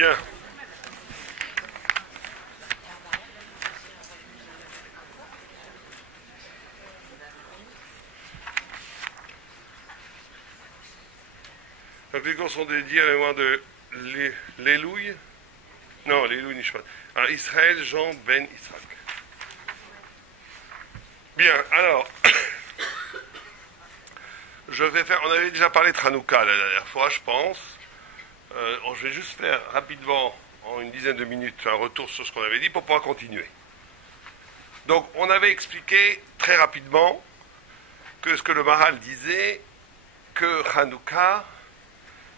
Bien. Donc les cours sont dédiés à la mémoire de l'Élouï. Non, l'Élouï Nishmat. Alors, Israël, Jean Ben Israël. Bien, alors, je vais faire, on avait déjà parlé de Hanouka la dernière fois, je pense. Je vais juste faire rapidement, en une dizaine de minutes, un retour sur ce qu'on avait dit pour pouvoir continuer. Donc, on avait expliqué très rapidement que ce que le Maharal disait, que Hanouka,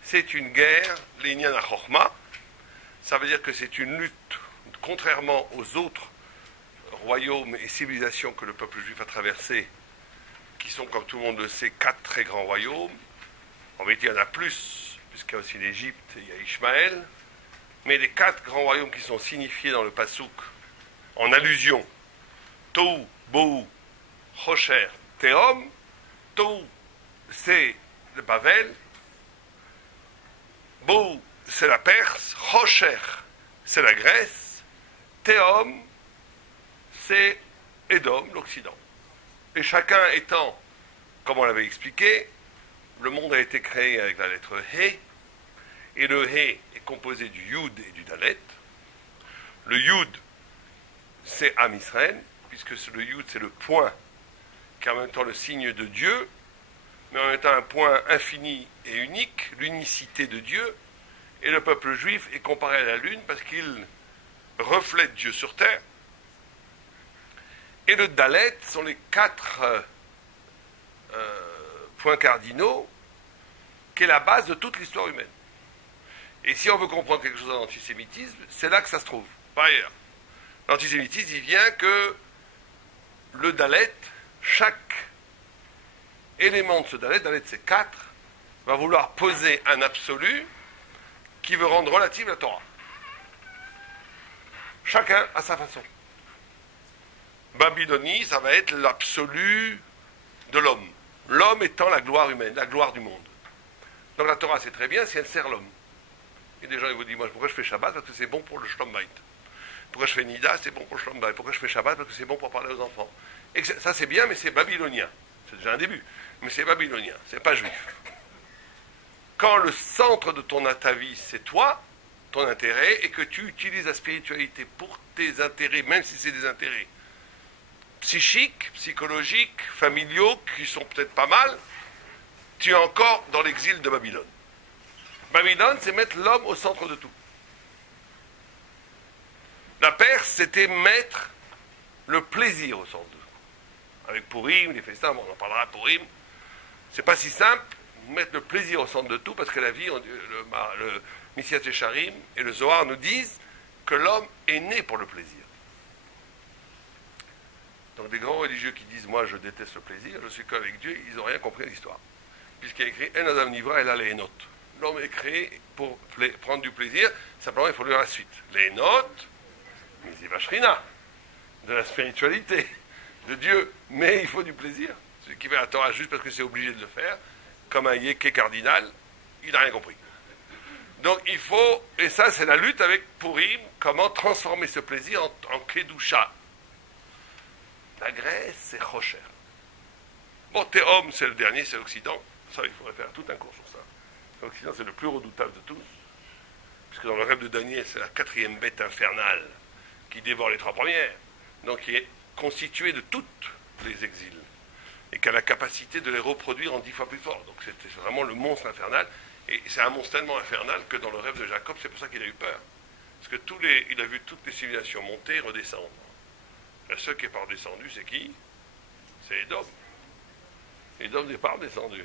c'est une guerre, l'Inyan HaChochma, ça veut dire que c'est une lutte, contrairement aux autres royaumes et civilisations que le peuple juif a traversées, qui sont, comme tout le monde le sait, 4 très grands royaumes. En vérité, il y en a plus, puisqu'il y a aussi l'Égypte et il y a Ishmaël. Mais les 4 grands royaumes qui sont signifiés dans le Passouk, en allusion, Tohu, Bohu, Chosher, Tehom. Tohu, c'est le Bavel. Bohu, c'est la Perse. Chosher, c'est la Grèce. Tehom, c'est Édom, l'Occident. Et chacun étant, comme on l'avait expliqué, le monde a été créé avec la lettre He, et le He est composé du Yud et du Dalet. Le Yud, c'est Am Israël, puisque le Yud, c'est le point, qui est en même temps le signe de Dieu, mais en même temps un point infini et unique, l'unicité de Dieu, et le peuple juif est comparé à la lune parce qu'il reflète Dieu sur terre. Et le Dalet sont les 4 points cardinaux qui est la base de toute l'histoire humaine. Et si on veut comprendre quelque chose en antisémitisme, c'est là que ça se trouve, pas ailleurs. L'antisémitisme, il vient que le Dalet, chaque élément de ce Dalet c'est 4, va vouloir poser un absolu qui veut rendre relative la Torah. Chacun à sa façon. Babylonie, ça va être l'absolu de l'homme. L'homme étant la gloire humaine, la gloire du monde. Donc la Torah, c'est très bien si elle sert l'homme. Et des gens, ils vous disent, moi, pourquoi je fais Shabbat? Parce que c'est bon pour le Shlom Bayit. Pourquoi je fais Nida? C'est bon pour le Shlom Bayit. Pourquoi je fais Shabbat? Parce que c'est bon pour parler aux enfants. Et ça, c'est bien, mais c'est babylonien. C'est déjà un début. Mais c'est babylonien, c'est pas juif. Quand le centre de ta vie, c'est toi, ton intérêt, et que tu utilises la spiritualité pour tes intérêts, même si c'est des intérêts psychiques, psychologiques, familiaux, qui sont peut-être pas mal, tu es encore dans l'exil de Babylone. Babylone, c'est mettre l'homme au centre de tout. La Perse, c'était mettre le plaisir au centre de tout. Avec Purim, les festins, bon, on en parlera à Purim. C'est pas si simple, mettre le plaisir au centre de tout, parce que la vie, le Messias Yesharim et le Zohar nous disent que l'homme est né pour le plaisir. Donc des grands religieux qui disent « moi je déteste le plaisir, je suis qu'avec Dieu », ils n'ont rien compris à l'histoire. Puisqu'il y a écrit « En Adam Nivra et là les notes ». L'homme est créé pour prendre du plaisir, simplement il faut lire la suite. Les notes, Miziva Shrina, de la spiritualité, de Dieu, mais il faut du plaisir. Celui qui fait la Torah juste parce que c'est obligé de le faire, comme un yéké cardinal, il n'a rien compris. Donc il faut, et ça c'est la lutte avec Purim, comment transformer ce plaisir en Kedusha. La Grèce, c'est Chosher. Bon, Tehom, c'est le dernier, c'est l'Occident. Ça, il faudrait faire tout un cours sur ça. L'Occident, c'est le plus redoutable de tous. Puisque dans le rêve de Daniel, c'est la 4e bête infernale qui dévore les 3 premières. Donc, qui est constituée de toutes les exils. Et qui a la capacité de les reproduire en 10 fois plus fort. Donc, c'est vraiment le monstre infernal. Et c'est un monstre tellement infernal que dans le rêve de Jacob, c'est pour ça qu'il a eu peur. Parce que il a vu toutes les civilisations monter et redescendre. Le seul qui n'est pas redescendu, c'est qui? C'est Édom. Édom n'est pas redescendu.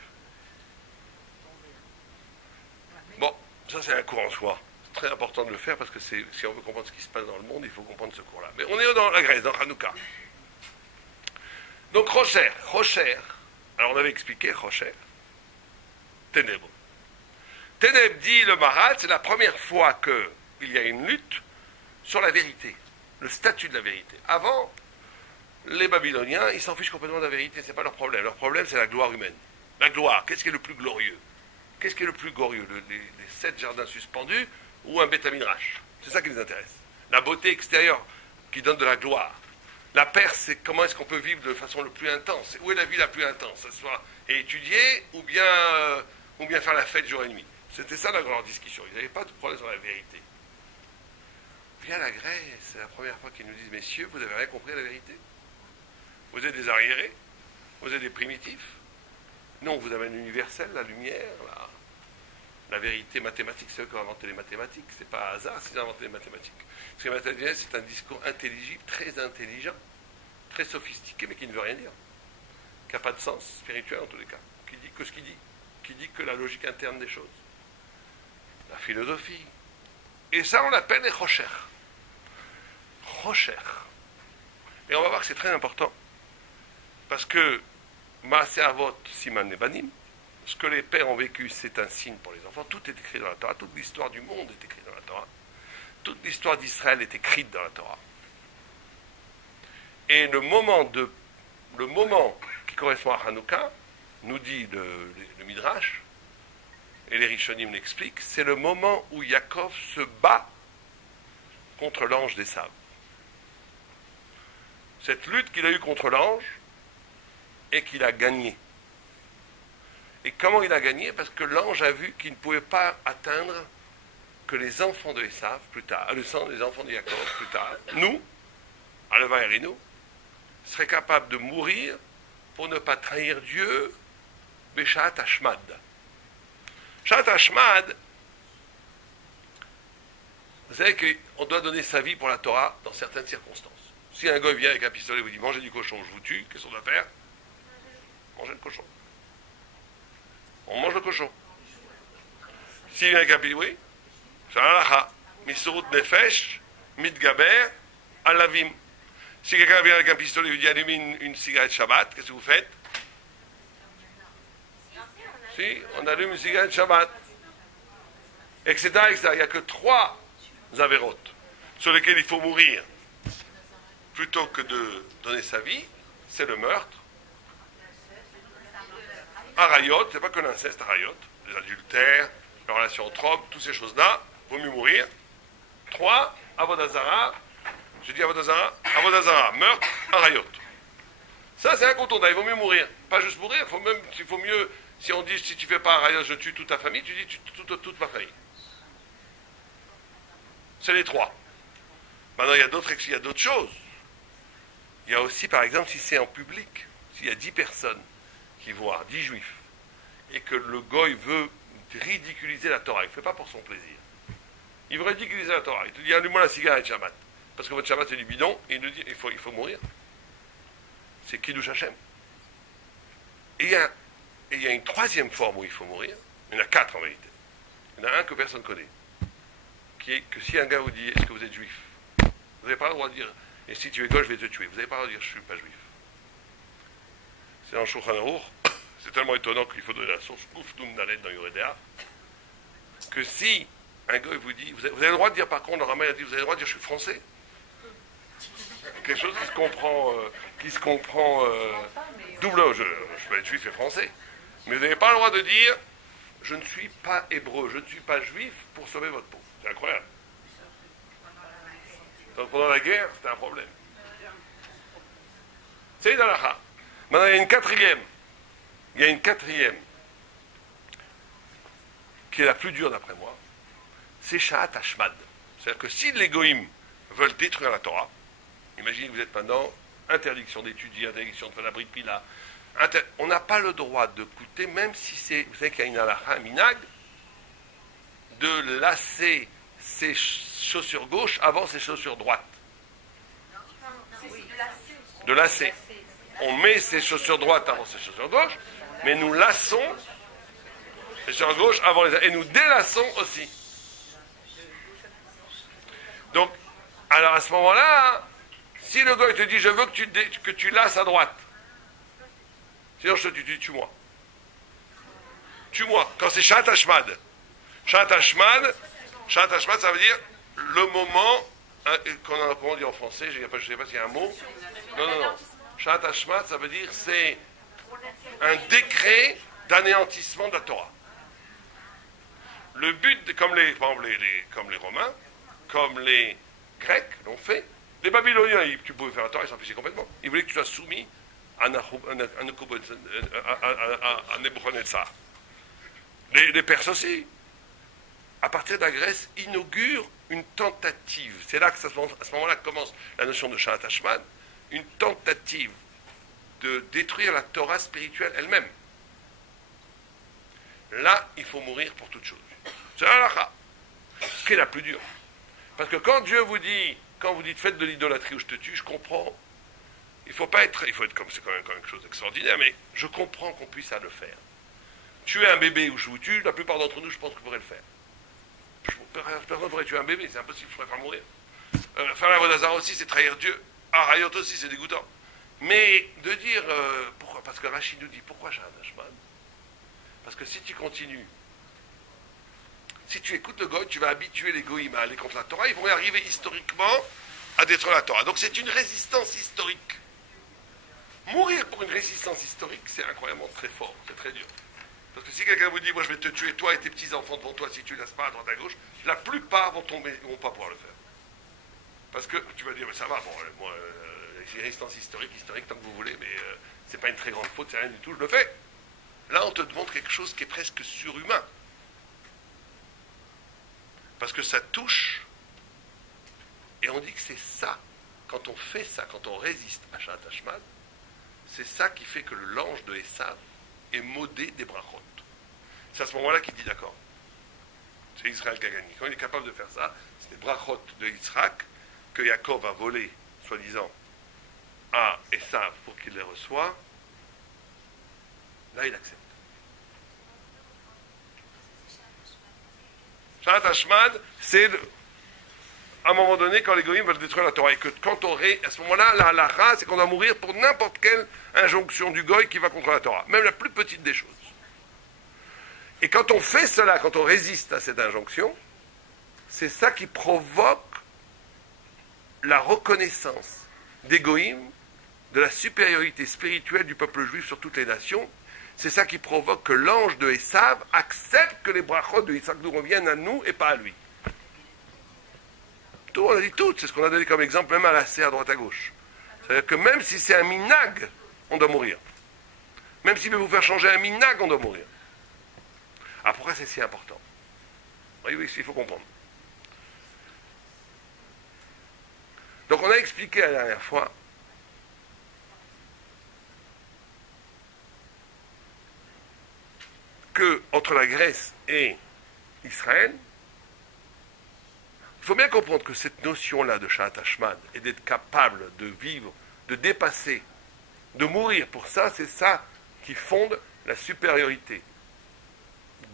Bon, ça c'est un cours en soi. C'est très important de le faire parce que si on veut comprendre ce qui se passe dans le monde, il faut comprendre ce cours-là. Mais on est dans la Grèce, dans Hanouka. Donc Chosher. Alors on avait expliqué Chosher. Ténèbres. Ténèbres, dit le Maharal, c'est la première fois qu'il y a une lutte sur la vérité. Le statut de la vérité. Avant, les Babyloniens, ils s'en fichent complètement de la vérité, c'est pas leur problème. Leur problème, c'est la gloire humaine. La gloire, qu'est-ce qui est le plus glorieux? Qu'est-ce qui est le plus glorieux? Les 7 jardins suspendus ou un Beth Midrash. C'est ça qui les intéresse. La beauté extérieure qui donne de la gloire. La perse, c'est comment est-ce qu'on peut vivre de façon le plus intense. Où est la vie la plus intense? Ce soit étudier ou bien faire la fête jour et nuit. C'était ça la grande discussion. Ils n'avaient pas de problème sur la vérité. Vient la Grèce, c'est la première fois qu'ils nous disent, messieurs, vous n'avez rien compris à la vérité. Vous êtes des arriérés, vous êtes des primitifs. Non, on vous amène l'universel, la lumière, la vérité mathématique. C'est eux qui ont inventé les mathématiques. C'est pas un hasard s'ils ont inventé les mathématiques. Parce que les mathématiques, c'est un discours intelligible, très intelligent, très sophistiqué, mais qui ne veut rien dire. Qui n'a pas de sens spirituel en tous les cas. Qui dit que ce qu'il dit. Qui dit que la logique interne des choses. La philosophie. Et ça, on l'appelle les rocher. Rocher. Et on va voir que c'est très important. Parce que Maaseh Avot Siman Lebanim, ce que les pères ont vécu, c'est un signe pour les enfants. Tout est écrit dans la Torah. Toute l'histoire du monde est écrite dans la Torah. Toute l'histoire d'Israël est écrite dans la Torah. Et le moment qui correspond à Hanouka, nous dit le Midrash, et les Rishonim l'expliquent, c'est le moment où Yaakov se bat contre l'ange des sables. Cette lutte qu'il a eue contre l'ange, et qu'il a gagné. Et comment il a gagné? Parce que l'ange a vu qu'il ne pouvait pas atteindre que les enfants de Esav, plus tard, le sang des enfants de Yaakov, plus tard, nous, Aleva et Rino, seraient capables de mourir pour ne pas trahir Dieu, Beshat Hashmad. Shat Hashmad, vous savez qu'on doit donner sa vie pour la Torah dans certaines circonstances. Si un gars vient avec un pistolet et vous dit mangez du cochon, je vous tue, qu'est-ce qu'on doit faire? Manger le cochon. On mange le cochon. S'il vient avec un pistolet, oui, c'est un halakha. Misurut nefesh, mitgaber, alavim. Si quelqu'un vient avec un pistolet et vous dit allume une cigarette Shabbat, qu'est-ce que vous faites? Si, on allume une cigarette Shabbat. Etc., etc. Il n'y a que 3 avérotes sur lesquelles il faut mourir plutôt que de donner sa vie. C'est le meurtre. Arayot, c'est pas que l'inceste, arayot, les adultères, les relations entre hommes, toutes ces choses-là, vaut mieux mourir. 3, avodazara, j'ai dit avodazara, meurtre, arayot. Ça, c'est incontournable, il vaut mieux mourir. Pas juste mourir, il faut mieux, si on dit, si tu fais pas arayot, je tue toute ta famille, tu dis, tu tues toute ma famille. C'est les 3. Maintenant, il y a d'autres choses. Il y a aussi, par exemple, si c'est en public, s'il y a 10 personnes qui voient, 10 juifs, et que le goy veut ridiculiser la Torah, il ne fait pas pour son plaisir. Il veut ridiculiser la Torah. Il te dit, allume-moi la cigarette Shabbat. Parce que votre Shabbat, c'est du bidon, et il nous dit, il faut mourir. C'est Kiddush Hashem. Et il y a une 3e forme où il faut mourir. Il y en a 4 en réalité. Il y en a un que personne ne connaît. Qui est que si un gars vous dit, est-ce que vous êtes juif? Vous n'avez pas le droit de dire, et si tu es goy, je vais te tuer. Vous n'avez pas le droit de dire, je ne suis pas juif. C'est dans Shulchan Aruch, c'est tellement étonnant qu'il faut donner la source, ouf, Doum Dalet dans Yoredea, que si un gars vous dit, vous avez le droit de dire, par contre, le Rambam a dit, vous avez le droit de dire, je suis français. Quelque chose qui se comprend double, je peux être juif et français. Mais vous n'avez pas le droit de dire, je ne suis pas hébreu, je ne suis pas juif pour sauver votre peau. C'est incroyable. Donc pendant la guerre, c'était un problème. C'est dans la ha. Maintenant, il y a une quatrième, qui est la plus dure d'après moi, c'est Sha'at Hashmad. C'est-à-dire que si les goïms veulent détruire la Torah, imaginez que vous êtes maintenant, interdiction d'étudier, interdiction de faire la bride pila, on n'a pas le droit de coûter, même si c'est, vous savez qu'il y a une halakha, un minag, de lasser ses chaussures gauches avant ses chaussures droites. De lasser. On met ses chaussures droites avant ses chaussures gauches, mais nous lassons les chaussures gauches avant les... Et nous délassons aussi. Donc, alors à ce moment-là, si le gars te dit, je veux que tu lasses à droite, sinon je te dis, tue-moi. Tue-moi. Quand c'est Sha'at Hashmad. Sha'at Hashmad, ça veut dire le moment, comment on dit en français, je ne sais pas s'il y a un mot. Non. Sha'at Hashmad, ça veut dire c'est un décret d'anéantissement de la Torah. Le but, comme les Romains, comme les Grecs l'ont fait, les Babyloniens, tu pouvais faire la Torah, ils s'en fichaient complètement. Ils voulaient que tu sois soumis à Nebuchadnezzar. Les Perses aussi. À partir de la Grèce, inaugurent une tentative. C'est là que à ce moment-là commence la notion de Shabbat Hashman, une tentative de détruire la Torah spirituelle elle-même. Là, il faut mourir pour toute chose. C'est la halakha, qui est la plus dure. Parce que quand Dieu vous dit, quand vous dites faites de l'idolâtrie ou je te tue, je comprends. Il faut être comme c'est quand même quelque chose d'extraordinaire, mais je comprends qu'on puisse le faire. Tuer un bébé ou je vous tue, la plupart d'entre nous, je pense qu'on pourrait le faire. Personne ne pourrait tuer un bébé, c'est impossible, je préfère mourir. Faire la Vodazara aussi, c'est trahir Dieu. Arayot aussi, c'est dégoûtant. Mais de dire, pourquoi? Parce que Rachid nous dit, pourquoi Shabbat Hashman? Parce que si tu continues, si tu écoutes le goy, tu vas habituer les goïms à aller contre la Torah, ils vont y arriver historiquement à détruire la Torah. Donc c'est une résistance historique. Mourir pour une résistance historique, c'est incroyablement très fort, c'est très dur. Parce que si quelqu'un vous dit, moi je vais te tuer, toi et tes petits-enfants devant toi, si tu ne laisses pas à droite à gauche, la plupart vont tomber, ils ne vont pas pouvoir le faire. Parce que tu vas dire, mais ça va, bon, moi, c'est une résistance historique, tant que vous voulez, mais c'est pas une très grande faute, c'est rien du tout, je le fais. Là, on te demande quelque chose qui est presque surhumain. Parce que ça touche, et on dit que c'est ça, quand on fait ça, quand on résiste à Shabbat Hashman, c'est ça qui fait que l'ange de Esav est maudé des brachot. C'est à ce moment-là qu'il dit d'accord. C'est Israël qui a gagné. Quand il est capable de faire ça, c'est les brachot de Yitzhak que Yaakov a volé, soi-disant, à Esav pour qu'il les reçoive. Là, il accepte. Shabbat Hashman, c'est à un moment donné quand les goïms veulent détruire la Torah. Et que quand on à ce moment-là, la halakha, c'est qu'on doit mourir pour n'importe quelle injonction du goï qui va contre la Torah. Même la plus petite des choses. Et quand on fait cela, quand on résiste à cette injonction, c'est ça qui provoque la reconnaissance des goïms de la supériorité spirituelle du peuple juif sur toutes les nations. C'est ça qui provoque que l'ange de Esav accepte que les brachot de Yitzhak nous reviennent à nous et pas à lui. Tout, on a dit tout, c'est ce qu'on a donné comme exemple, même à la C à droite à gauche. C'est-à-dire que même si c'est un minag, on doit mourir. Même s'il veut vous faire changer un minag, on doit mourir. Ah, pourquoi c'est si important? Oui, il faut comprendre. Donc on a expliqué la dernière fois que entre la Grèce et Israël, il faut bien comprendre que cette notion-là de Shabbat Hashman et d'être capable de vivre, de dépasser, de mourir pour ça, c'est ça qui fonde la supériorité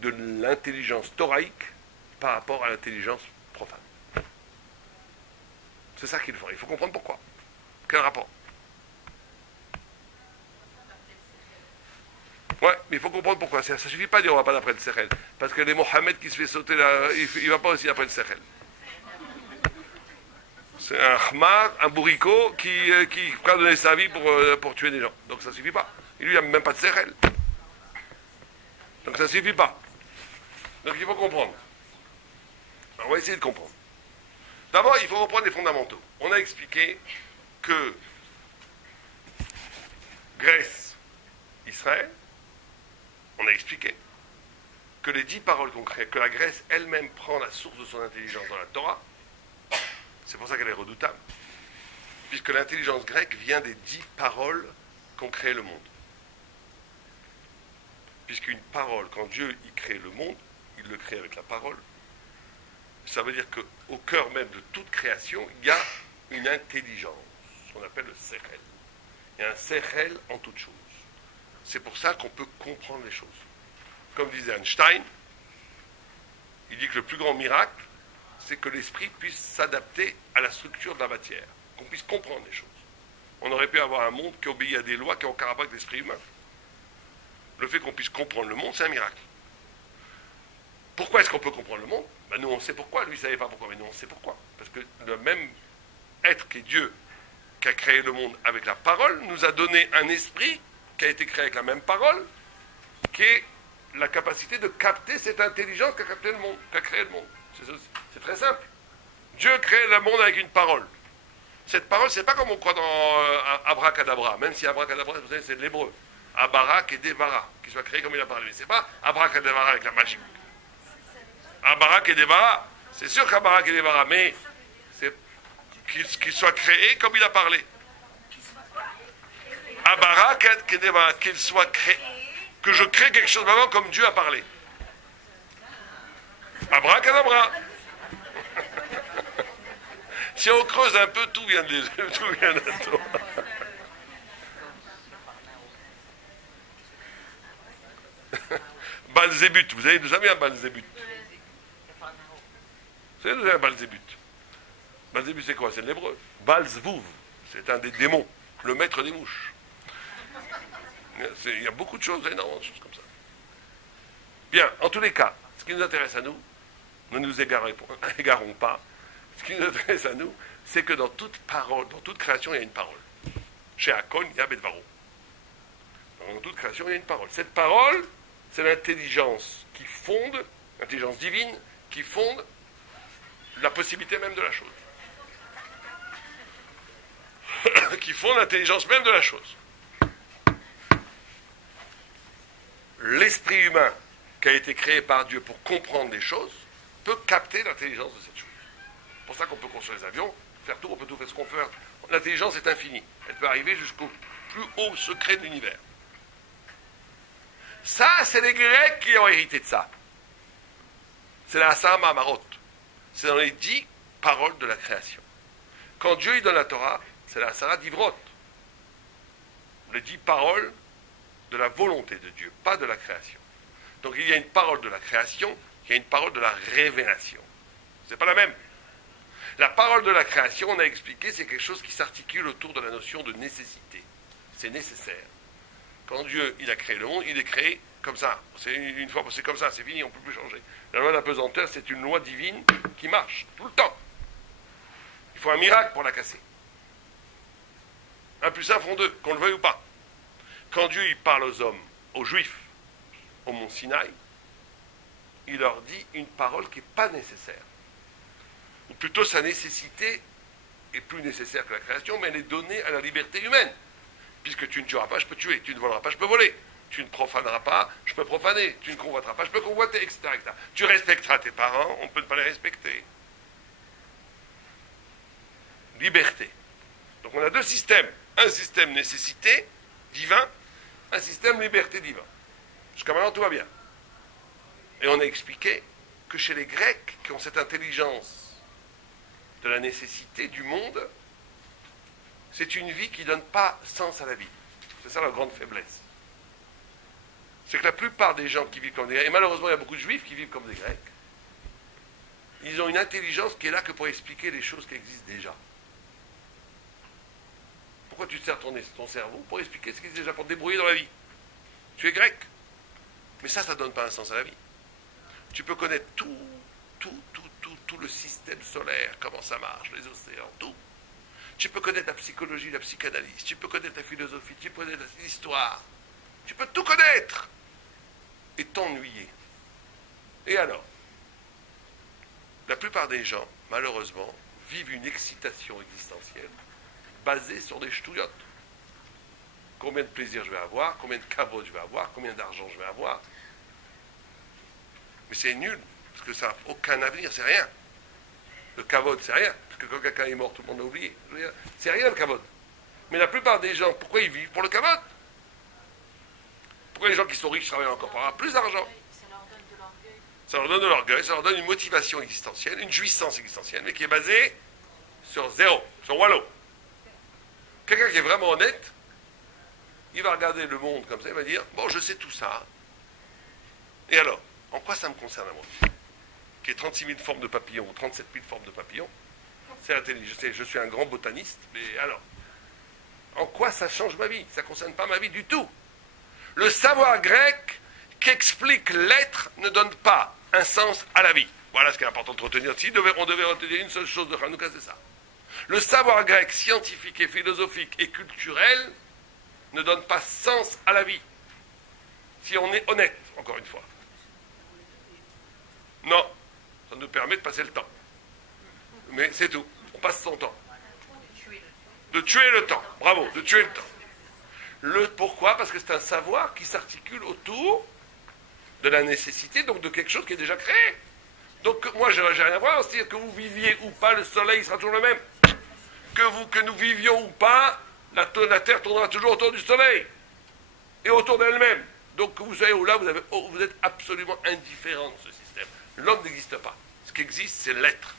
de l'intelligence thoraïque par rapport à l'intelligence profane. C'est ça qu'il faut. Il faut comprendre pourquoi. Quel rapport? Ouais, mais il faut comprendre pourquoi. Ça ne suffit pas de dire on ne va pas d'après le Sechel. Parce que les Mohamed qui se fait sauter là, il ne va pas aussi après le Sechel. C'est un khmar, un bourricot qui va donner sa vie pour tuer des gens. Donc ça ne suffit pas. Et lui, il n'a même pas de Sechel. Donc ça ne suffit pas. Donc il faut comprendre. Alors, on va essayer de comprendre. D'abord, il faut reprendre les fondamentaux. On a expliqué que Grèce, Israël, on a expliqué que les 10 paroles qu'on crée, que la Grèce elle-même prend la source de son intelligence dans la Torah, c'est pour ça qu'elle est redoutable. Puisque l'intelligence grecque vient des 10 paroles qu'ont créé le monde. Puisqu'une parole, quand Dieu y crée le monde, il le crée avec la parole. Ça veut dire qu'au cœur même de toute création, il y a une intelligence, ce qu'on appelle le sechel. Il y a un sechel en toute chose. C'est pour ça qu'on peut comprendre les choses. Comme disait Einstein, il dit que le plus grand miracle, c'est que l'esprit puisse s'adapter à la structure de la matière, qu'on puisse comprendre les choses. On aurait pu avoir un monde qui obéit à des lois qui n'ont aucun rapport avec l'esprit humain. Le fait qu'on puisse comprendre le monde, c'est un miracle. Pourquoi est-ce qu'on peut comprendre le monde? Ben nous, on sait pourquoi. Lui, il ne savait pas pourquoi, mais nous, on sait pourquoi. Parce que le même être qui est Dieu, qui a créé le monde avec la parole, nous a donné un esprit qui a été créé avec la même parole, qui est la capacité de capter cette intelligence qu'a capté le monde, qu'a créé le monde. C'est très simple. Dieu crée le monde avec une parole. Cette parole, c'est pas comme on croit dans abracadabra, même si abracadabra, vous savez, c'est de l'hébreu. Abarak et Devara, qui soit créé comme il a parlé. C'est pas abracadabra avec la magie. Abarak et Devara, c'est sûr qu'Abarak et Devara, mais c'est qu'il soit créé comme il a parlé. Abarak et Devara, qu'il soit créé, que je crée quelque chose vraiment comme Dieu a parlé. Abracadabra. Si on creuse un peu, tout vient de toi. Balzébut, vous avez déjà vu un Balzébut? Vous avez déjà vu un Balzébut? Balzébut, c'est quoi? C'est de l'hébreu. Balzvouv, c'est un des démons, le maître des mouches. Il y a beaucoup de choses, énormément de choses comme ça. Bien, en tous les cas, ce qui nous intéresse à nous, ne nous égarons pas. Ce qui nous intéresse à nous, c'est que dans toute parole, dans toute création, il y a une parole. Chez Akon, il y a Bedvaro. Dans toute création, il y a une parole. Cette parole, c'est l'intelligence qui fonde, l'intelligence divine, qui fonde la possibilité même de la chose. Qui fonde l'intelligence même de la chose. L'esprit humain qui a été créé par Dieu pour comprendre les choses peut capter l'intelligence de cette chose. C'est pour ça qu'on peut construire des avions, faire tout, on peut tout faire ce qu'on veut. L'intelligence est infinie. Elle peut arriver jusqu'au plus haut secret de l'univers. Ça, c'est les Grecs qui ont hérité de ça. C'est la Asara Mamarot. C'est dans les 10 paroles de la création. Quand Dieu il donne la Torah, c'est la Asara d'Ivrot. Les 10 paroles de la volonté de Dieu, pas de la création. Donc il y a une parole de la création, il y a une parole de la révélation. C'est pas la même. La parole de la création, on a expliqué, c'est quelque chose qui s'articule autour de la notion de nécessité. C'est nécessaire. Quand Dieu il a créé le monde, il est créé comme ça. C'est une fois, c'est comme ça, c'est fini, on ne peut plus changer. La loi de la pesanteur, c'est une loi divine qui marche tout le temps. Il faut un miracle pour la casser. 1 plus 1 font 2, qu'on le veuille ou pas. Quand Dieu il parle aux hommes, aux Juifs, au mont Sinaï, il leur dit une parole qui n'est pas nécessaire. Ou plutôt sa nécessité est plus nécessaire que la création, mais elle est donnée à la liberté humaine. Puisque tu ne tueras pas, je peux tuer. Tu ne voleras pas, je peux voler. Tu ne profaneras pas, je peux profaner. Tu ne convoiteras pas, je peux convoiter, etc., etc. Tu respecteras tes parents, on ne peut pas les respecter. Liberté. Donc on a deux systèmes. Un système nécessité, divin, un système liberté divin. Jusqu'à maintenant, tout va bien. Et on a expliqué que chez les Grecs, qui ont cette intelligence de la nécessité du monde, c'est une vie qui ne donne pas sens à la vie. C'est ça la grande faiblesse. C'est que la plupart des gens qui vivent comme des Grecs, et malheureusement il y a beaucoup de Juifs qui vivent comme des Grecs, ils ont une intelligence qui est là que pour expliquer les choses qui existent déjà. Pourquoi tu te sers ton cerveau? Pour expliquer ce qui existe déjà, pour te débrouiller dans la vie. Tu es grec. Mais ça ne donne pas un sens à la vie. Tu peux connaître tout le système solaire, comment ça marche, les océans, tout. Tu peux connaître la psychologie, la psychanalyse, tu peux connaître la philosophie, tu peux connaître l'histoire. Tu peux tout connaître et t'ennuyer. Et alors, la plupart des gens, malheureusement, vivent une excitation existentielle basée sur des ch'touillottes. Combien de plaisir je vais avoir, combien de kavod je vais avoir, combien d'argent je vais avoir. Mais c'est nul, parce que ça n'a aucun avenir, c'est rien. Le kavod, c'est rien, parce que quand quelqu'un est mort, tout le monde l'a oublié. C'est rien le kavod. Mais la plupart des gens, pourquoi ils vivent? Pour le kavod. Pourquoi les gens qui sont riches travaillent encore pour avoir plus d'argent? Ça leur donne de l'orgueil. Ça leur donne de l'orgueil, ça leur donne une motivation existentielle, une jouissance existentielle, mais qui est basée sur zéro, sur wallo. Quelqu'un qui est vraiment honnête, il va regarder le monde comme ça, il va dire, bon, je sais tout ça. Et alors, en quoi ça me concerne à moi? Qui est 36 000 formes de papillons ou 37 000 formes de papillons, c'est intelligent, je suis un grand botaniste, mais alors, en quoi ça change ma vie? Ça ne concerne pas ma vie du tout. Le savoir grec qu'explique l'être ne donne pas un sens à la vie. Voilà ce qui est important de retenir. Si on devait retenir une seule chose de Hanouka, c'est ça. Le savoir grec scientifique et philosophique et culturel ne donne pas sens à la vie. Si on est honnête, encore une fois. Non, ça nous permet de passer le temps. Mais c'est tout, on passe son temps. De tuer le temps, bravo, de tuer le temps. Pourquoi? Parce que c'est un savoir qui s'articule autour de la nécessité, donc de quelque chose qui est déjà créé. Donc moi, j'ai rien à voir, c'est-à-dire que vous viviez ou pas, le soleil sera toujours le même. Que nous vivions ou pas, la Terre tournera toujours autour du soleil et autour d'elle-même. Donc vous savez, là, vous êtes absolument indifférent dans ce système. L'homme n'existe pas. Ce qui existe, c'est l'être.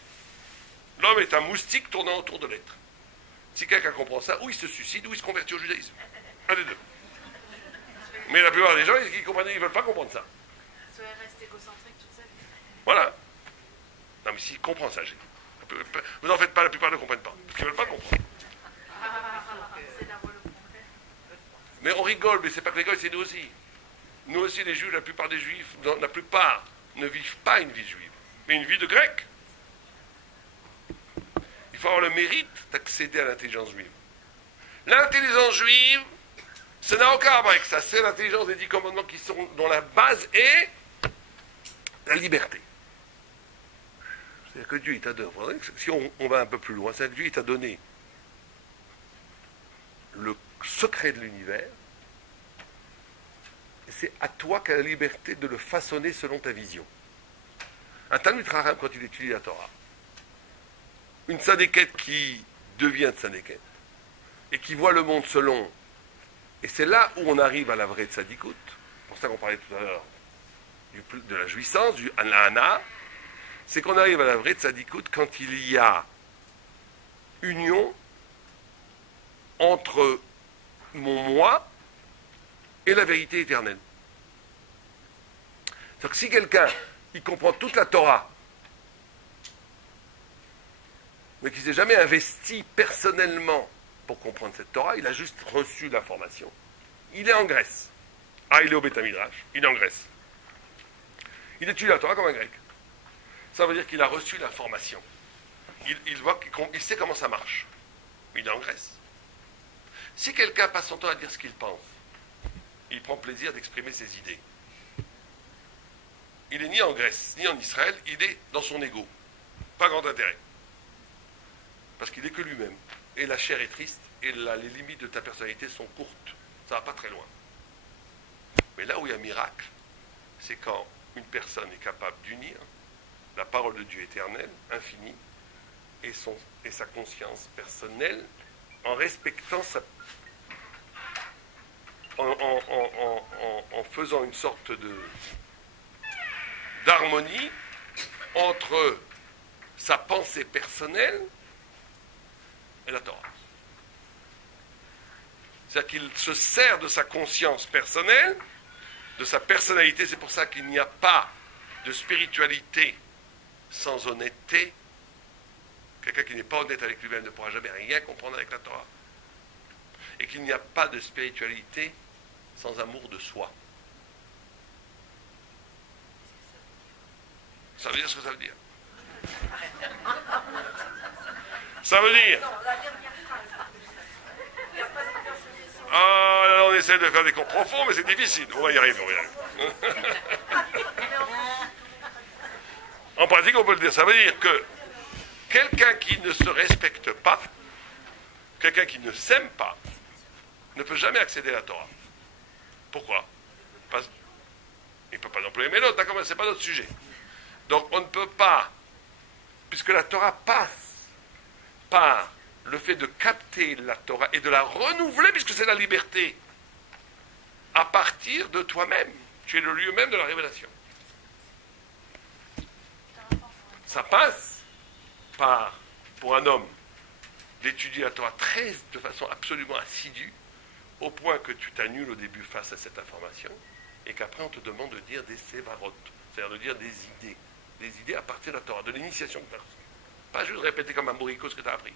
L'homme est un moustique tournant autour de l'être. Si quelqu'un comprend ça, ou il se suicide, ou il se convertit au judaïsme. Un des deux. Mais la plupart des gens, ils ne veulent pas comprendre ça. Soit reste égocentrique toute sa vie. Voilà. Non, mais s'il comprend ça, vous en faites pas, la plupart ne comprennent pas. Parce qu'ils ne veulent pas comprendre. C'est là où le problème. Mais on rigole, mais c'est pas que rigole, c'est nous aussi. Nous aussi, les juifs, la plupart des juifs, la plupart ne vivent pas une vie juive, mais une vie de grec. Il faut avoir le mérite d'accéder à l'intelligence juive. L'intelligence juive, ça n'a aucun rapport avec ça. C'est l'intelligence des 10 commandements dont la base est la liberté. C'est-à-dire que Dieu, il t'a donné. Si on va un peu plus loin, c'est-à-dire que Dieu, il t'a donné le secret de l'univers. Et c'est à toi qu'a la liberté de le façonner selon ta vision. Un Talmud Chacham, quand il étudie la Torah, une tzadékette qui devient tzadékette et qui voit le monde selon. Et c'est là où on arrive à la vraie tzadikout. C'est pour ça qu'on parlait tout à l'heure de la jouissance, du anahana. C'est qu'on arrive à la vraie tzadikout quand il y a union entre mon moi et la vérité éternelle. C'est-à-dire que si quelqu'un, il comprend toute la Torah, mais qui ne s'est jamais investi personnellement pour comprendre cette Torah, il a juste reçu l'information. Il est en Grèce. Ah, il est au Beth Midrash, il est en Grèce. Il étudie la Torah comme un grec. Ça veut dire qu'il a reçu l'information. Il sait comment ça marche. Il est en Grèce. Si quelqu'un passe son temps à dire ce qu'il pense, il prend plaisir d'exprimer ses idées. Il n'est ni en Grèce, ni en Israël, il est dans son ego. Pas grand intérêt. Parce qu'il n'est que lui-même. Et la chair est triste, et les limites de ta personnalité sont courtes. Ça ne va pas très loin. Mais là où il y a un miracle, c'est quand une personne est capable d'unir la parole de Dieu éternel, infini, et sa conscience personnelle, en respectant en faisant une sorte d'harmonie entre sa pensée personnelle et la Torah. C'est-à-dire qu'il se sert de sa conscience personnelle, de sa personnalité. C'est pour ça qu'il n'y a pas de spiritualité sans honnêteté. Quelqu'un qui n'est pas honnête avec lui-même ne pourra jamais rien comprendre avec la Torah. Et qu'il n'y a pas de spiritualité sans amour de soi. Ça veut dire ce que ça veut dire. Ça veut dire... Ah, là, on essaie de faire des cours profonds, mais c'est difficile. On va y arriver, En pratique, on peut le dire. Ça veut dire que quelqu'un qui ne se respecte pas, quelqu'un qui ne s'aime pas, ne peut jamais accéder à la Torah. Pourquoi? Il ne peut pas non plus aimer l'autre, d'accord, mais ce n'est pas notre sujet. Donc on ne peut pas, puisque la Torah passe par le fait de capter la Torah et de la renouveler, puisque c'est la liberté, à partir de toi-même. Tu es le lieu même de la révélation. Ça passe par, pour un homme, d'étudier la Torah de façon absolument assidue, au point que tu t'annules au début face à cette information, et qu'après on te demande de dire des sévarotes, c'est-à-dire de dire des idées à partir de la Torah, de l'initiation que tu as reçue. Pas juste répéter comme un bourricot ce que tu as appris.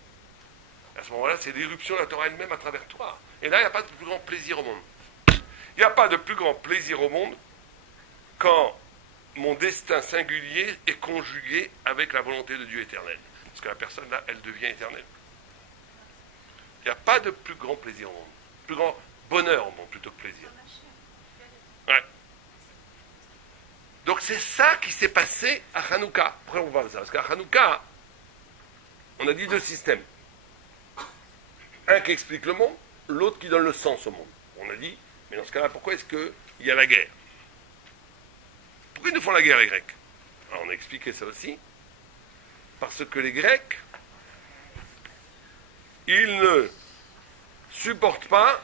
À ce moment-là, c'est l'éruption de la Torah elle-même à travers toi. Et là, il n'y a pas de plus grand plaisir au monde. Il n'y a pas de plus grand plaisir au monde quand mon destin singulier est conjugué avec la volonté de Dieu éternel. Parce que la personne, là, elle devient éternelle. Il n'y a pas de plus grand plaisir au monde. Plus grand bonheur au monde, plutôt que plaisir. Ouais. Donc c'est ça qui s'est passé à Hanouka. Pourquoi on parle de ça? Parce qu'à Hanouka, on a dit deux systèmes. Un qui explique le monde, l'autre qui donne le sens au monde. On a dit, mais dans ce cas-là, pourquoi est-ce qu'il y a la guerre? Pourquoi ils nous font la guerre, les Grecs? Alors on a expliqué ça aussi. Parce que les Grecs, ils ne supportent pas.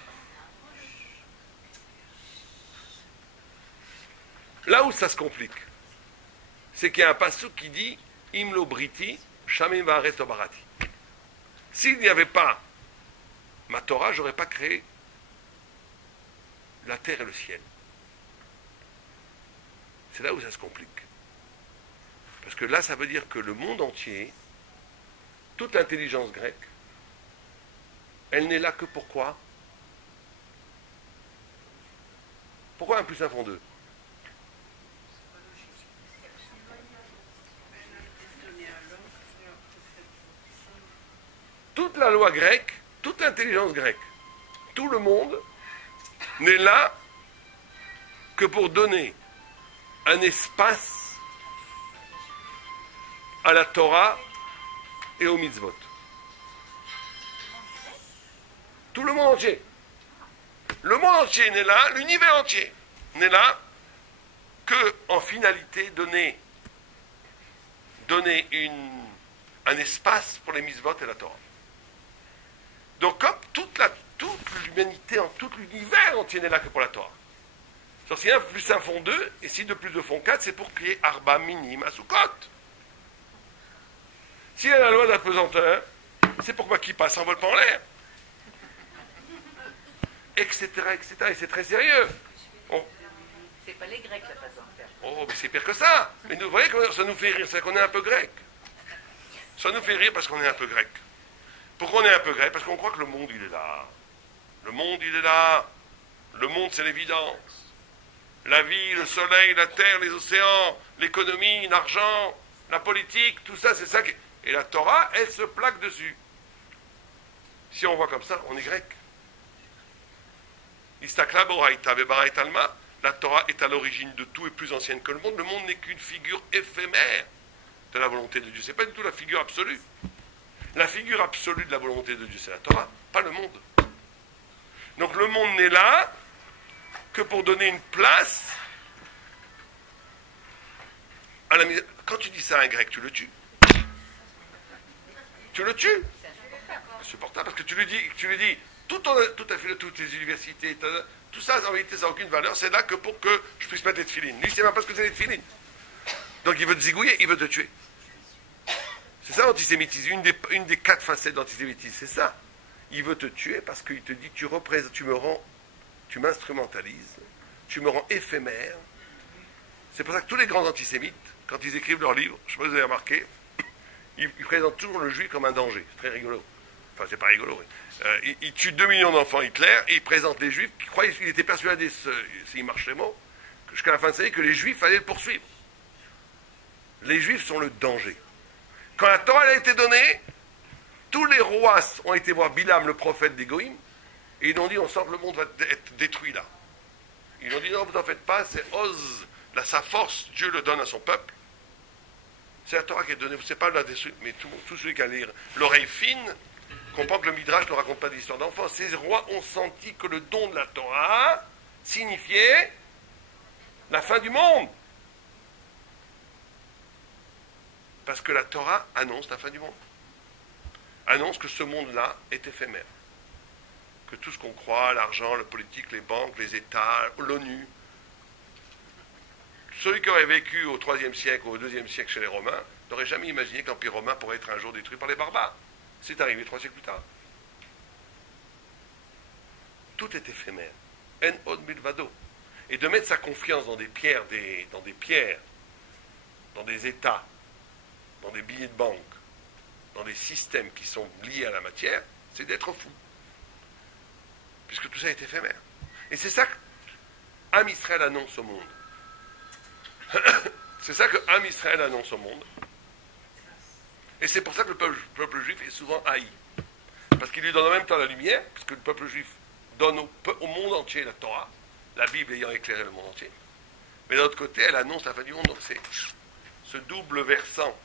Là où ça se complique, c'est qu'il y a un passage qui dit Imlo Briti, Shamim Vaaretz Obarati. S'il n'y avait pas ma Torah, je n'aurais pas créé la terre et le ciel. C'est là où ça se complique. Parce que là, ça veut dire que le monde entier, toute l'intelligence grecque, elle n'est là que pour quoi? Pourquoi 1 plus 1 font 2? Toute la loi grecque, toute l'intelligence grecque, tout le monde n'est là que pour donner un espace à la Torah et aux mitzvot. Tout le monde entier. Le monde entier n'est là, l'univers entier n'est là que, en finalité, donner un espace pour les mitzvot et la Torah. Donc, comme toute l'humanité, tout l'univers entier n'est là que pour la Torah. Donc, si 1 plus 1 font 2, et si 2 plus 2 font 4, c'est pour qu'il y ait Arba minime à Sukkot. S'il y a la loi de la pesanteur, c'est pour que qui passe en vol pas en l'air. Etc., etc. Et c'est très sérieux. C'est pas les Grecs la pesanteur. Oh, mais c'est pire que ça. Mais vous voyez que ça nous fait rire, c'est qu'on est un peu grec. Ça nous fait rire parce qu'on est un peu grec. Pourquoi on est un peu grec? Parce qu'on croit que le monde, il est là. Le monde, il est là. Le monde, c'est l'évidence. La vie, le soleil, la terre, les océans, l'économie, l'argent, la politique, tout ça, c'est ça. Et la Torah, elle se plaque dessus. Si on voit comme ça, on est grec. Istakla Boraïta, Bebarait Alma, la Torah est à l'origine de tout et plus ancienne que le monde. Le monde n'est qu'une figure éphémère de la volonté de Dieu. Ce n'est pas du tout la figure absolue. La figure absolue de la volonté de Dieu, c'est la Torah, pas le monde. Donc le monde n'est là que pour donner une place à la mise. Quand tu dis ça à un grec, tu le tues. Tu le tues. C'est insupportable parce que tu lui dis tout à fait toutes les universités, tout ça, en réalité, ça n'a aucune valeur. C'est là que pour que je puisse mettre des tefilines. Lui, il ne sait même pas ce que c'est des tefilines. Donc il veut te zigouiller, il veut te tuer. C'est ça l'antisémitisme. Une des 4 facettes d'antisémitisme, c'est ça. Il veut te tuer parce qu'il te dit tu m'instrumentalises, tu me rends éphémère. C'est pour ça que tous les grands antisémites, quand ils écrivent leurs livres, je ne sais pas si vous avez remarqué, ils présentent toujours le juif comme un danger. C'est très rigolo. Enfin, c'est pas rigolo. Oui. Il tue 2 millions d'enfants Hitler et il présente les juifs qui croyaient, il était persuadé, s'il marche les mots, jusqu'à la fin de sa vie, que les juifs allaient le poursuivre. Les juifs sont le danger. Quand la Torah a été donnée, tous les rois ont été voir Bilam, le prophète des Goïms, et ils ont dit, on sent que le monde va être détruit là. Ils ont dit, non, vous n'en faites pas, c'est Oz, sa force, Dieu le donne à son peuple. C'est la Torah qui est donnée, c'est pas la destruction, mais tout celui qui a l'oreille fine comprend que le Midrash ne raconte pas d'histoire d'enfants. Ces rois ont senti que le don de la Torah signifiait la fin du monde. Parce que la Torah annonce la fin du monde. Annonce que ce monde-là est éphémère. Que tout ce qu'on croit, l'argent, la politique, les banques, les États, l'ONU, ceux qui auraient vécu au IIIe siècle ou au IIe siècle chez les Romains n'auraient jamais imaginé que l'Empire romain pourrait être un jour détruit par les barbares. C'est arrivé 3 siècles plus tard. Tout est éphémère. En od milvado. Et de mettre sa confiance dans des pierres, dans des États, dans des billets de banque, dans des systèmes qui sont liés à la matière, c'est d'être fou. Puisque tout ça est éphémère. Et c'est ça qu'Am Israël annonce au monde. C'est ça que Am Israël annonce au monde. Et c'est pour ça que le peuple juif est souvent haï. Parce qu'il lui donne en même temps la lumière, puisque le peuple juif donne au monde entier la Torah, la Bible ayant éclairé le monde entier. Mais d'un autre côté, elle annonce la fin du monde. Donc c'est ce double versant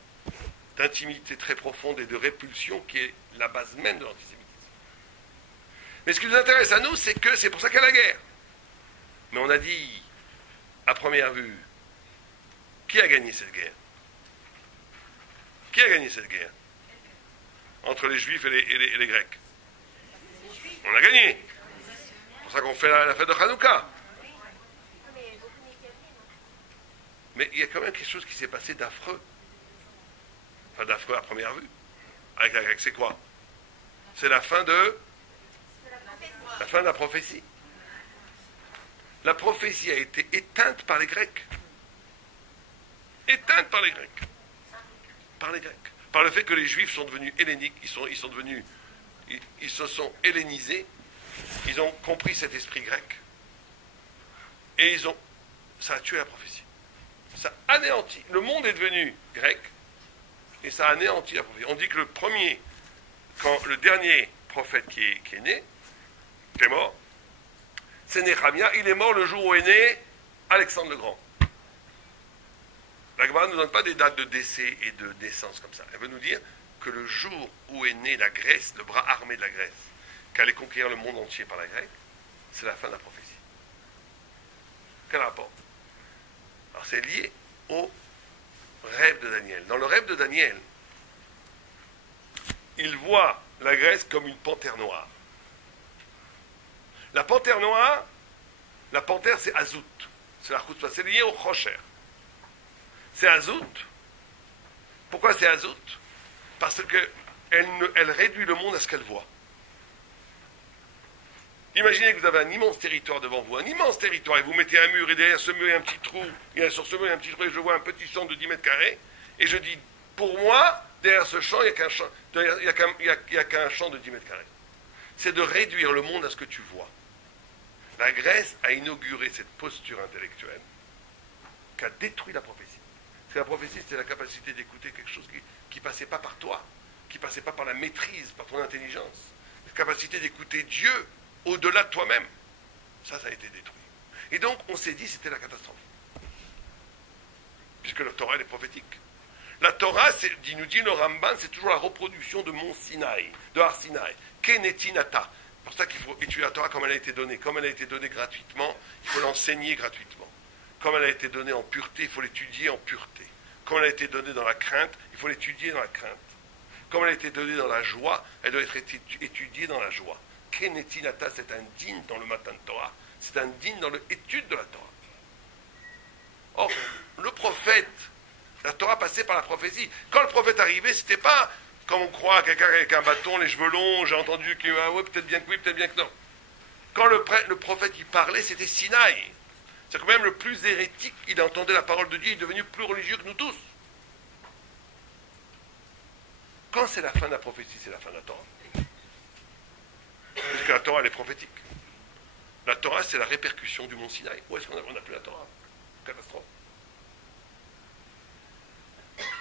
d'intimité très profonde et de répulsion qui est la base même de l'antisémitisme. Mais ce qui nous intéresse à nous, c'est que c'est pour ça qu'il y a la guerre. Mais on a dit, à première vue, qui a gagné cette guerre? Qui a gagné cette guerre entre les Juifs et les Grecs? On a gagné. C'est pour ça qu'on fait la fête de Hanouka. Mais il y a quand même quelque chose qui s'est passé d'affreux. Enfin, d'affreux à première vue. Avec la grecque, c'est quoi? C'est la fin de la prophétie. La prophétie a été éteinte par les Grecs. Éteinte par les Grecs. Par les Grecs. Par le fait que les Juifs sont devenus helléniques, ils se sont hellénisés, ils ont compris cet esprit grec, et ça a tué la prophétie. Ça a anéanti. Le monde est devenu grec, et ça a anéanti la prophétie. On dit que le dernier prophète qui est né, qui est mort, c'est Néhémia. Il est mort le jour où est né Alexandre le Grand. La Gemara ne nous donne pas des dates de décès et de naissance comme ça. Elle veut nous dire que le jour où est né la Grèce, le bras armé de la Grèce, qu'allait conquérir le monde entier par la Grecque, c'est la fin de la prophétie. Quel rapport? Alors c'est lié au rêve de Daniel. Dans le rêve de Daniel, il voit la Grèce comme une panthère noire. La panthère noire, la panthère c'est Azout. C'est la Choutzpah, c'est lié au Chocher. C'est Azout. Pourquoi c'est Azout? Parce qu'elle réduit le monde à ce qu'elle voit. Imaginez que vous avez un immense territoire devant vous, un immense territoire, et vous mettez un mur, et derrière ce mur, il y a un petit trou, sur ce mur, il y a un petit trou, et je vois un petit champ de 10 mètres carrés, et je dis, pour moi, derrière ce champ, il n'y a qu'un champ de 10 mètres carrés. C'est de réduire le monde à ce que tu vois. La Grèce a inauguré cette posture intellectuelle qui a détruit la prophétie. Parce que la prophétie, c'était la capacité d'écouter quelque chose qui ne passait pas par toi, qui ne passait pas par la maîtrise, par ton intelligence. La capacité d'écouter Dieu au-delà de toi-même. Ça a été détruit. Et donc, on s'est dit c'était la catastrophe. Puisque la Torah, elle est prophétique. La Torah, nous dit le Ramban, c'est toujours la reproduction de Mont Sinaï, de Har Sinaï. Kenetinata. C'est pour ça qu'il faut étudier la Torah comme elle a été donnée. Comme elle a été donnée gratuitement, il faut l'enseigner gratuitement. Comme elle a été donnée en pureté, il faut l'étudier en pureté. Comme elle a été donnée dans la crainte, il faut l'étudier dans la crainte. Comme elle a été donnée dans la joie, elle doit être étudiée dans la joie. Kenetinata, c'est un digne dans le matin de Torah, c'est un digne dans l'étude de la Torah. Or, le prophète, la Torah passait par la prophétie. Quand le prophète arrivait, c'était pas comme on croit, quelqu'un avec un bâton, les cheveux longs, j'ai entendu que ouais, peut-être bien que oui, peut-être bien que non. Quand le prophète il parlait, c'était Sinaï. C'est-à-dire que même le plus hérétique, il entendait la parole de Dieu, il est devenu plus religieux que nous tous. Quand c'est la fin de la prophétie, c'est la fin de la Torah. Parce que la Torah, elle est prophétique. La Torah, c'est la répercussion du mont Sinaï. Où est-ce qu'on n'a plus la Torah? Catastrophe.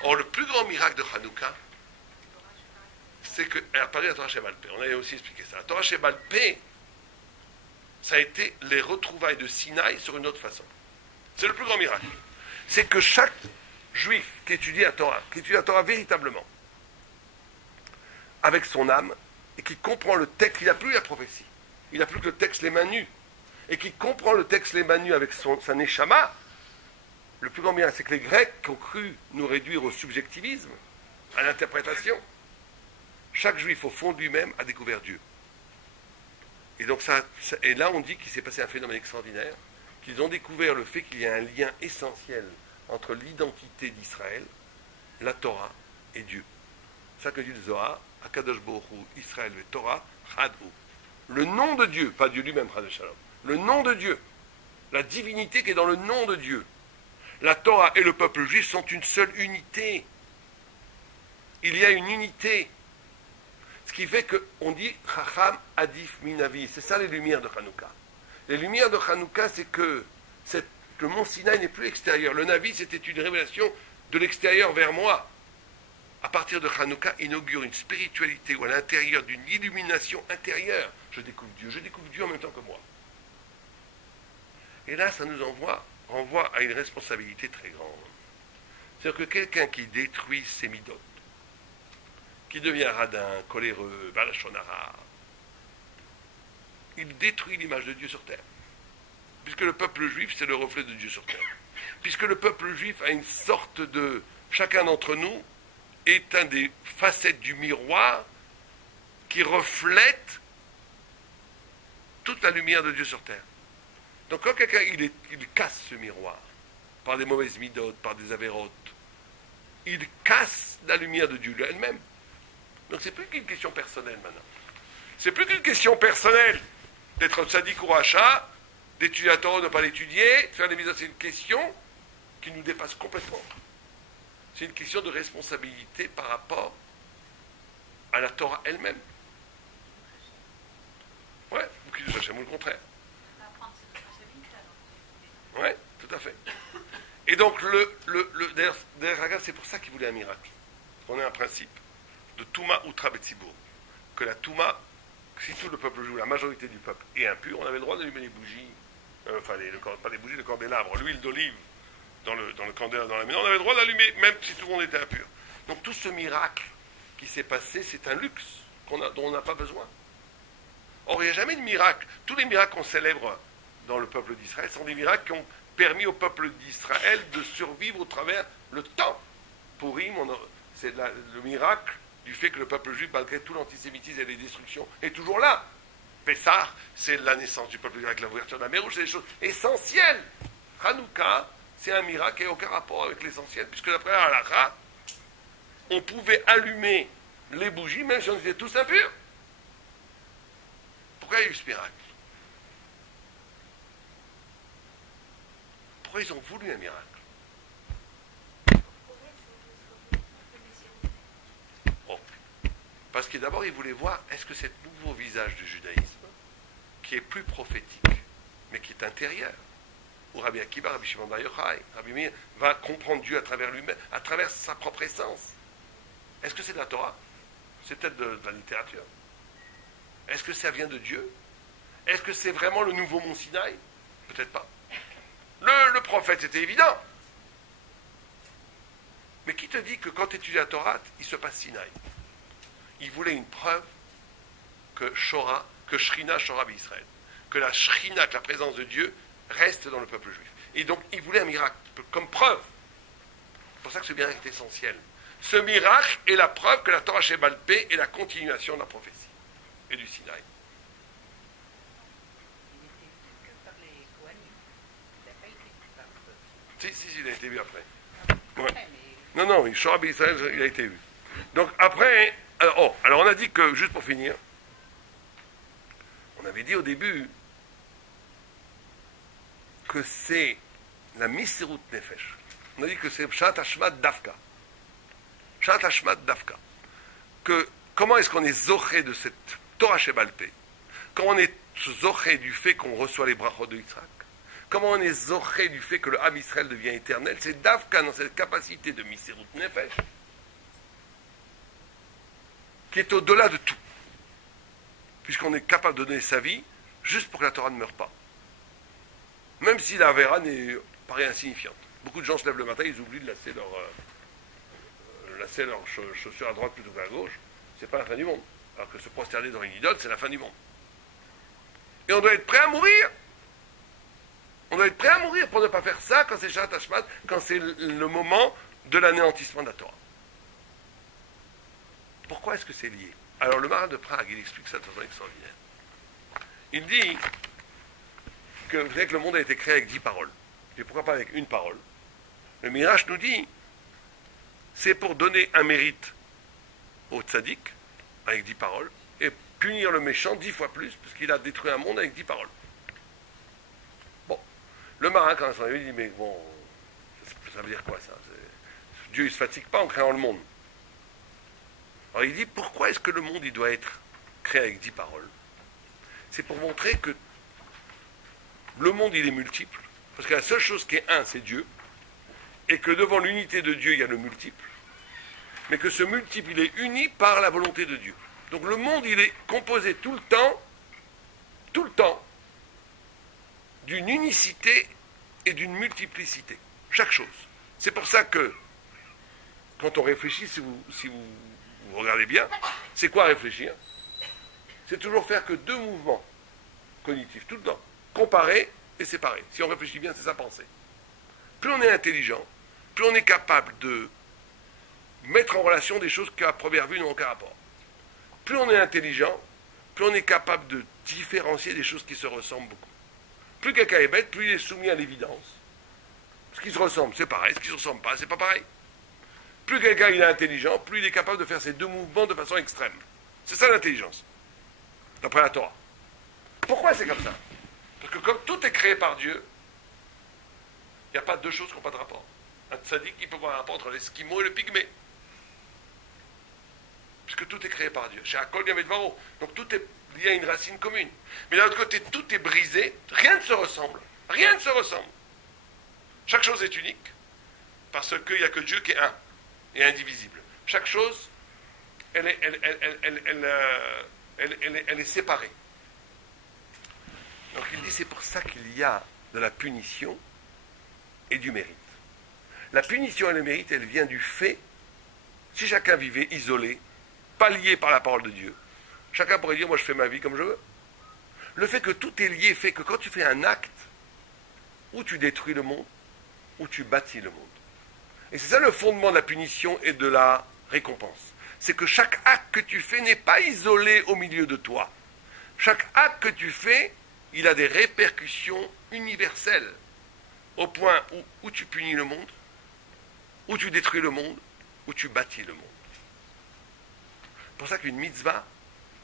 Or, le plus grand miracle de Hanouka, c'est qu'elle a parlé de la Torah Sheba'al Peh. On avait aussi expliqué ça. La Torah Sheba'al Peh, ça a été les retrouvailles de Sinaï sur une autre façon. C'est le plus grand miracle. C'est que chaque juif qui étudie la Torah véritablement, avec son âme, et qui comprend le texte, il n'a plus la prophétie, il n'a plus que le texte les mains nues, et qui comprend le texte les mains nues avec sa neshama, le plus grand miracle, c'est que les Grecs qui ont cru nous réduire au subjectivisme, à l'interprétation, chaque juif au fond de lui-même a découvert Dieu. Et donc et là on dit qu'il s'est passé un phénomène extraordinaire, qu'ils ont découvert le fait qu'il y a un lien essentiel entre l'identité d'Israël, la Torah et Dieu. C'est ça que dit le Zohar, Akadosh Baruch Hu, Israël et Torah, Chad Hu. Le nom de Dieu, pas Dieu lui-même, Chad Shalom, le nom de Dieu, la divinité qui est dans le nom de Dieu. La Torah et le peuple juif sont une seule unité. Il y a une unité. Ce qui fait qu'on dit Chacham Adif Minavi. C'est ça les lumières de Hanouka. Les lumières de Hanouka, c'est que le mont Sinaï n'est plus extérieur. Le Navi, c'était une révélation de l'extérieur vers moi. À partir de Hanouka, inaugure une spiritualité où à l'intérieur d'une illumination intérieure, je découvre Dieu en même temps que moi. Et là, ça nous envoie renvoie à une responsabilité très grande. C'est-à-dire que quelqu'un qui détruit ses midotes, qui devient radin, coléreux, balachonara, il détruit l'image de Dieu sur terre. Puisque le peuple juif, c'est le reflet de Dieu sur terre. Puisque le peuple juif a une sorte de... Chacun d'entre nous est un des facettes du miroir qui reflète toute la lumière de Dieu sur terre. Donc quand quelqu'un il casse ce miroir, par des mauvaises midotes, par des avérotes, il casse la lumière de Dieu elle-même. Donc c'est plus qu'une question personnelle maintenant. C'est plus qu'une question personnelle d'être tzaddik ou rachat, d'étudier la Torah, de ne pas l'étudier, de faire des mises. C'est une question qui nous dépasse complètement. C'est une question de responsabilité par rapport à la Torah elle-même. Ouais, ou qui nous achète, ou le contraire. Ouais, tout à fait. Et donc, d'ailleurs, c'est pour ça qu'il voulait un miracle. On a un principe de Touma Outra Betsibour. Que la Touma, si tout le peuple joue, la majorité du peuple est impur, on avait le droit d'allumer les bougies, pas les bougies, le candélabre, l'huile d'olive dans le candélabre dans la maison, on avait le droit d'allumer, même si tout le monde était impur. Donc tout ce miracle qui s'est passé, c'est un luxe dont on n'a pas besoin. Or, il n'y a jamais de miracle. Tous les miracles qu'on célèbre dans le peuple d'Israël sont des miracles qui ont permis au peuple d'Israël de survivre au travers le temps. Purim, c'est le miracle du fait que le peuple juif, malgré tout l'antisémitisme et les destructions, est toujours là. Pessah, c'est la naissance du peuple juif avec l'ouverture de la mer Rouge, c'est des choses essentielles. Hanouka, c'est un miracle qui n'a aucun rapport avec l'essentiel, puisque d'après la halakha, on pouvait allumer les bougies même si on était tous impurs. Pourquoi il y a eu ce miracle? Pourquoi ils ont voulu un miracle? Bon. Parce que d'abord, ils voulaient voir, est-ce que cet nouveau visage du judaïsme, qui est plus prophétique, mais qui est intérieur, où Rabbi Akiba, Rabbi Shimon Bar Yochai, Rabbi Meir, va comprendre Dieu à travers lui-même, à travers sa propre essence. Est-ce que c'est de la Torah? C'est peut-être de la littérature. Est-ce que ça vient de Dieu? Est-ce que c'est vraiment le nouveau Mont Sinaï? Peut-être pas. Le prophète, c'était évident. Mais qui te dit que quand tu étudies la Torah, il se passe Sinaï? Il voulait une preuve que Shrina Shora B'Israël, que la Shrina, que la présence de Dieu, reste dans le peuple juif. Et donc, il voulait un miracle, comme preuve. C'est pour ça que ce miracle est essentiel. Ce miracle est la preuve que la Torah Shebalpé est la continuation de la prophétie et du Sinaï. Si, il a été vu après. Ouais. Non, Shora B'Israël, il a été vu. Donc après, alors on a dit que, juste pour finir, on avait dit au début que c'est la Misirut Nefesh. On a dit que c'est Shat Hashmat Dafka. Shat Hashmat Dafka. Que comment est-ce qu'on est zoché de cette Torah Shebalpé? Comment on est zoché du fait qu'on reçoit les brachot de Yitzhak? Comment on est zoché du fait que le Ham Israël devient éternel? C'est Dafka dans cette capacité de Misirut Nefesh qui est au-delà de tout. Puisqu'on est capable de donner sa vie juste pour que la Torah ne meure pas. Même si la Vera paraît insignifiante. Beaucoup de gens se lèvent le matin, ils oublient de lasser leurs chaussures à droite plutôt qu'à gauche. C'est pas la fin du monde. Alors que se prosterner dans une idole, c'est la fin du monde. Et on doit être prêt à mourir. On doit être prêt à mourir pour ne pas faire ça quand c'est Shat Hashmat, quand c'est le moment de l'anéantissement de la Torah. Pourquoi est-ce que c'est lié? Alors le Maharal de Prague, il explique ça de façon extraordinaire. Il dit que vous savez que le monde a été créé avec 10 paroles. Et pourquoi pas avec une parole? Le Midrash nous dit c'est pour donner un mérite au tzaddik avec 10 paroles et punir le méchant 10 fois plus parce qu'il a détruit un monde avec 10 paroles. Bon, le Maharal quand il dit mais bon, ça veut dire quoi ça? Dieu il se fatigue pas en créant le monde. Alors il dit pourquoi est-ce que le monde il doit être créé avec 10 paroles? C'est pour montrer que le monde il est multiple, parce que la seule chose qui est un, c'est Dieu, et que devant l'unité de Dieu, il y a le multiple, mais que ce multiple, il est uni par la volonté de Dieu. Donc le monde, il est composé tout le temps, d'une unicité est d'une multiplicité. Chaque chose. C'est pour ça que, quand on réfléchit, si vous regardez bien, c'est quoi réfléchir? C'est toujours faire que deux mouvements cognitifs, tout le temps. Comparer et séparer. Si on réfléchit bien, c'est sa pensée. Plus on est intelligent, plus on est capable de mettre en relation des choses qu'à première vue n'ont aucun rapport. Plus on est intelligent, plus on est capable de différencier des choses qui se ressemblent beaucoup. Plus quelqu'un est bête, plus il est soumis à l'évidence. Ce qui se ressemble, c'est pareil. Ce qui ne se ressemble pas, c'est pas pareil. Plus quelqu'un est intelligent, plus il est capable de faire ces deux mouvements de façon extrême. C'est ça l'intelligence, d'après la Torah. Pourquoi c'est comme ça? Parce que comme tout est créé par Dieu, il n'y a pas deux choses qui n'ont pas de rapport. Un tzaddik, il peut avoir un rapport entre l'esquimau et le pygmée. Puisque tout est créé par Dieu. Chez Hakol Yavedvaro. Donc tout est lié à une racine commune. Mais d'un autre côté, tout est brisé, rien ne se ressemble. Rien ne se ressemble. Chaque chose est unique, parce qu'il n'y a que Dieu qui est un et indivisible. Chaque chose, elle est séparée. Donc il dit, c'est pour ça qu'il y a de la punition et du mérite. La punition et le mérite, elle vient du fait, si chacun vivait isolé, pas lié par la parole de Dieu, chacun pourrait dire, moi je fais ma vie comme je veux. Le fait que tout est lié fait que quand tu fais un acte, où tu détruis le monde, où tu bâtis le monde. Et c'est ça le fondement de la punition et de la récompense. C'est que chaque acte que tu fais n'est pas isolé au milieu de toi. Chaque acte que tu fais, il a des répercussions universelles, au point où tu punis le monde, où tu détruis le monde, où tu bâtis le monde. C'est pour ça qu'une mitzvah,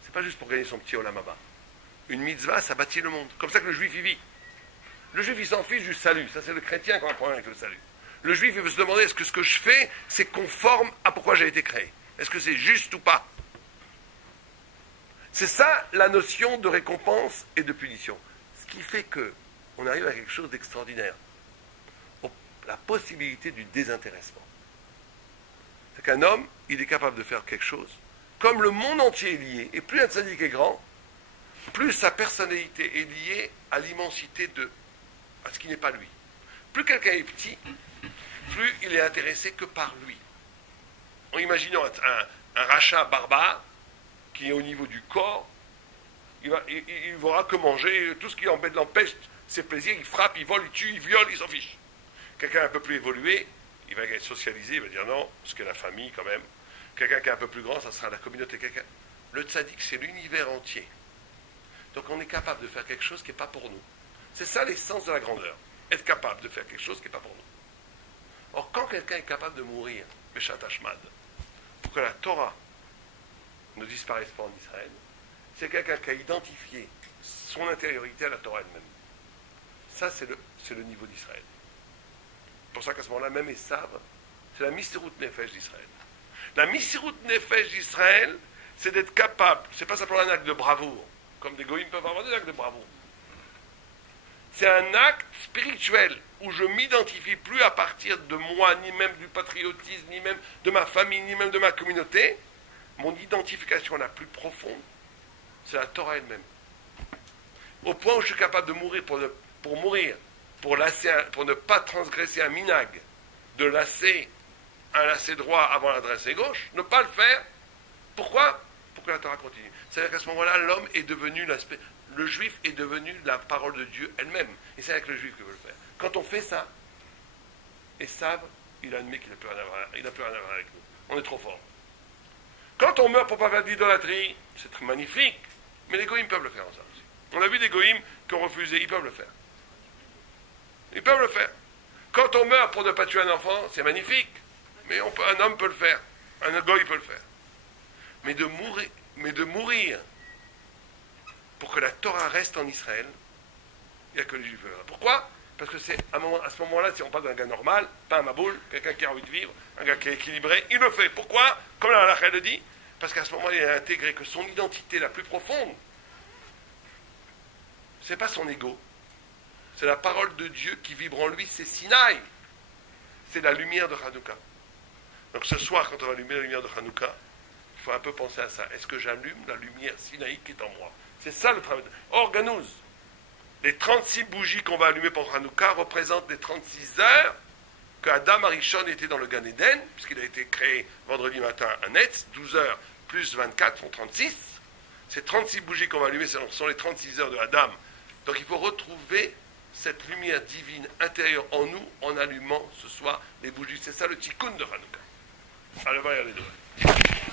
c'est pas juste pour gagner son petit olam haba. Une mitzvah, ça bâtit le monde. Comme ça que le juif y vit. Le juif, il s'en fiche du salut. Ça, c'est le chrétien qui a un problème avec le salut. Le juif, il veut se demander, est-ce que ce que je fais, c'est conforme à pourquoi j'ai été créé? Est-ce que c'est juste ou pas? C'est ça, la notion de récompense et de punition. Ce qui fait qu'on arrive à quelque chose d'extraordinaire. La possibilité du désintéressement. C'est qu'un homme, il est capable de faire quelque chose. Comme le monde entier est lié, et plus un tzaddik est grand, plus sa personnalité est liée à l'immensité à ce qui n'est pas lui. Plus quelqu'un est petit, plus il est intéressé que par lui. En imaginant un rachat barbare qui est au niveau du corps, il ne verra que manger, tout ce qui l'empêche ses plaisirs, il frappe, il vole, il tue, il viole, il s'en fiche. Quelqu'un un peu plus évolué, il va être socialisé, il va dire non, parce que la famille quand même. Quelqu'un qui est un peu plus grand, ça sera la communauté. Le tzaddik, c'est l'univers entier. Donc on est capable de faire quelque chose qui n'est pas pour nous. C'est ça l'essence de la grandeur. Être capable de faire quelque chose qui n'est pas pour nous. Or, quand quelqu'un est capable de mourir, Beshat Hashmad, pour que la Torah ne disparaisse pas en Israël, c'est quelqu'un qui a identifié son intériorité à la Torah elle-même. Ça, c'est le niveau d'Israël. C'est pour ça qu'à ce moment-là, même Esav, c'est la Misirut Nefesh d'Israël. La Misirut Nefesh d'Israël, c'est d'être capable, c'est pas simplement un acte de bravoure, comme des goïms peuvent avoir des actes de bravoure. C'est un acte spirituel où je ne m'identifie plus à partir de moi, ni même du patriotisme, ni même de ma famille, ni même de ma communauté. Mon identification la plus profonde, c'est la Torah elle-même. Au point où je suis capable de mourir pour mourir, pour ne pas transgresser un minag, de lasser un lacet droit avant un lacet gauche, ne pas le faire. Pourquoi? Pour que la Torah continue. C'est-à-dire qu'à ce moment-là, l'homme est devenu le juif est devenu la parole de Dieu elle-même. Et c'est avec le juif que veut le faire. Quand on fait ça, Esav, il admet qu'il n'a plus rien à voir avec nous. On est trop fort. Quand on meurt pour ne pas faire d'idolâtrie, c'est très magnifique. Mais les goïms peuvent le faire en ça aussi. On a vu des goïms qui ont refusé, ils peuvent le faire. Ils peuvent le faire. Quand on meurt pour ne pas tuer un enfant, c'est magnifique. Mais un homme peut le faire. Un goï peut le faire. Mais de mourir pour que la Torah reste en Israël, il n'y a que les Juifs. Pourquoi? Parce que c'est à ce moment-là, si on parle d'un gars normal, pas un maboule, quelqu'un qui a envie de vivre, un gars qui est équilibré, il le fait. Pourquoi? Comme la halakha le dit, parce qu'à ce moment-là, il a intégré que son identité la plus profonde, c'est pas son ego, c'est la parole de Dieu qui vibre en lui, c'est Sinaï, c'est la lumière de Hanouka. Donc ce soir, quand on va allumer la lumière de Hanouka, il faut un peu penser à ça. Est-ce que j'allume la lumière Sinaï qui est en moi? C'est ça le travail. Or, Ganouz, Les 36 bougies qu'on va allumer pour Hanouka représentent les 36 heures que Adam Arishon était dans le Gan Eden, puisqu'il a été créé vendredi matin à Netz, 12 heures plus 24 font 36. Ces 36 bougies qu'on va allumer sont les 36 heures de Adam. Donc il faut retrouver cette lumière divine intérieure en nous en allumant ce soir les bougies. C'est ça le tikkun de Hanouka. Allez, va y aller.